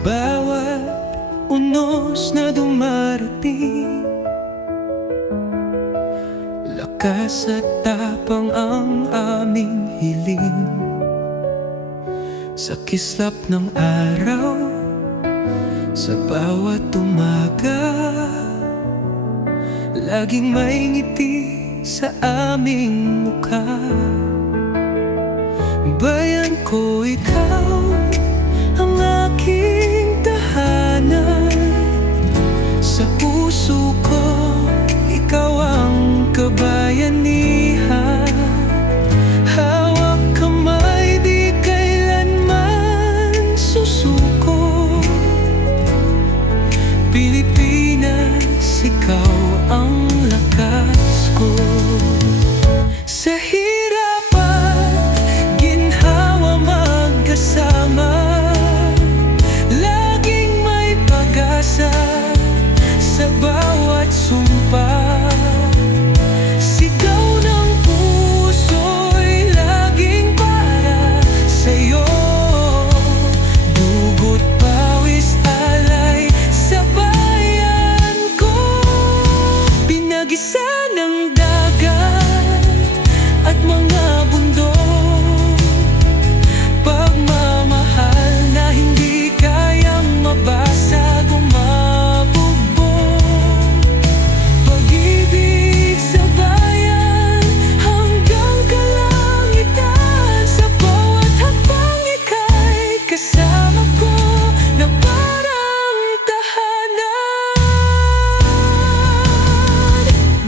bawat unos na dumarating, lakas at tapang ang aming hiling. Sa kislap ng araw, sa bawat umaga, laging may ngiti sa aming mukha. Bayan ko, ikaw ang aking tahanan. Sa puso ko, ikaw ang kabayanihan. Hawak kamay, di kailanman susuko. Pilipinas, ikaw ang lakas ko. Sa hirap at ginhawa magkasama, laging may pag-asa sa bawat sumpa. Sigaw ng puso'y laging para sa'yo. Dugo't pawis alay sa bayan ko. Pinag-isa ng dagat at mga bundok, pagmamahal na hindi kayang mabasag o mabugbog. Pag-ibig sa bayan hanggang kalangitan, sa bawat hakbang ika'y kasama ko na parang tahanan.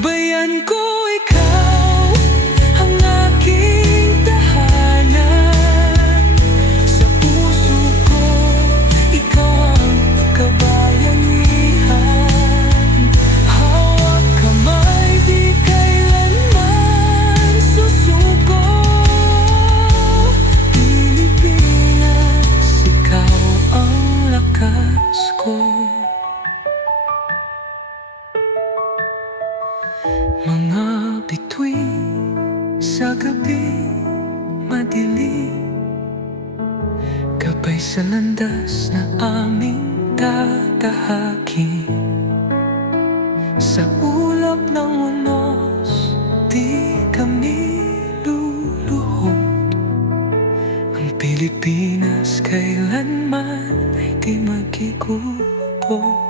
Bayan ko, ikaw ang aking tahanan. Sa puso ko, ikaw ang kabayanihan. Hawak kamay, di kailanman susuko. Pilipinas, ikaw ang lakas ko. Mga bituin sa gabi madilim, gabay sa landas na aming tatahakin. Sa ulap ng unos, di kami luluhod. Ang Pilipinas kailanman ay di magiguho.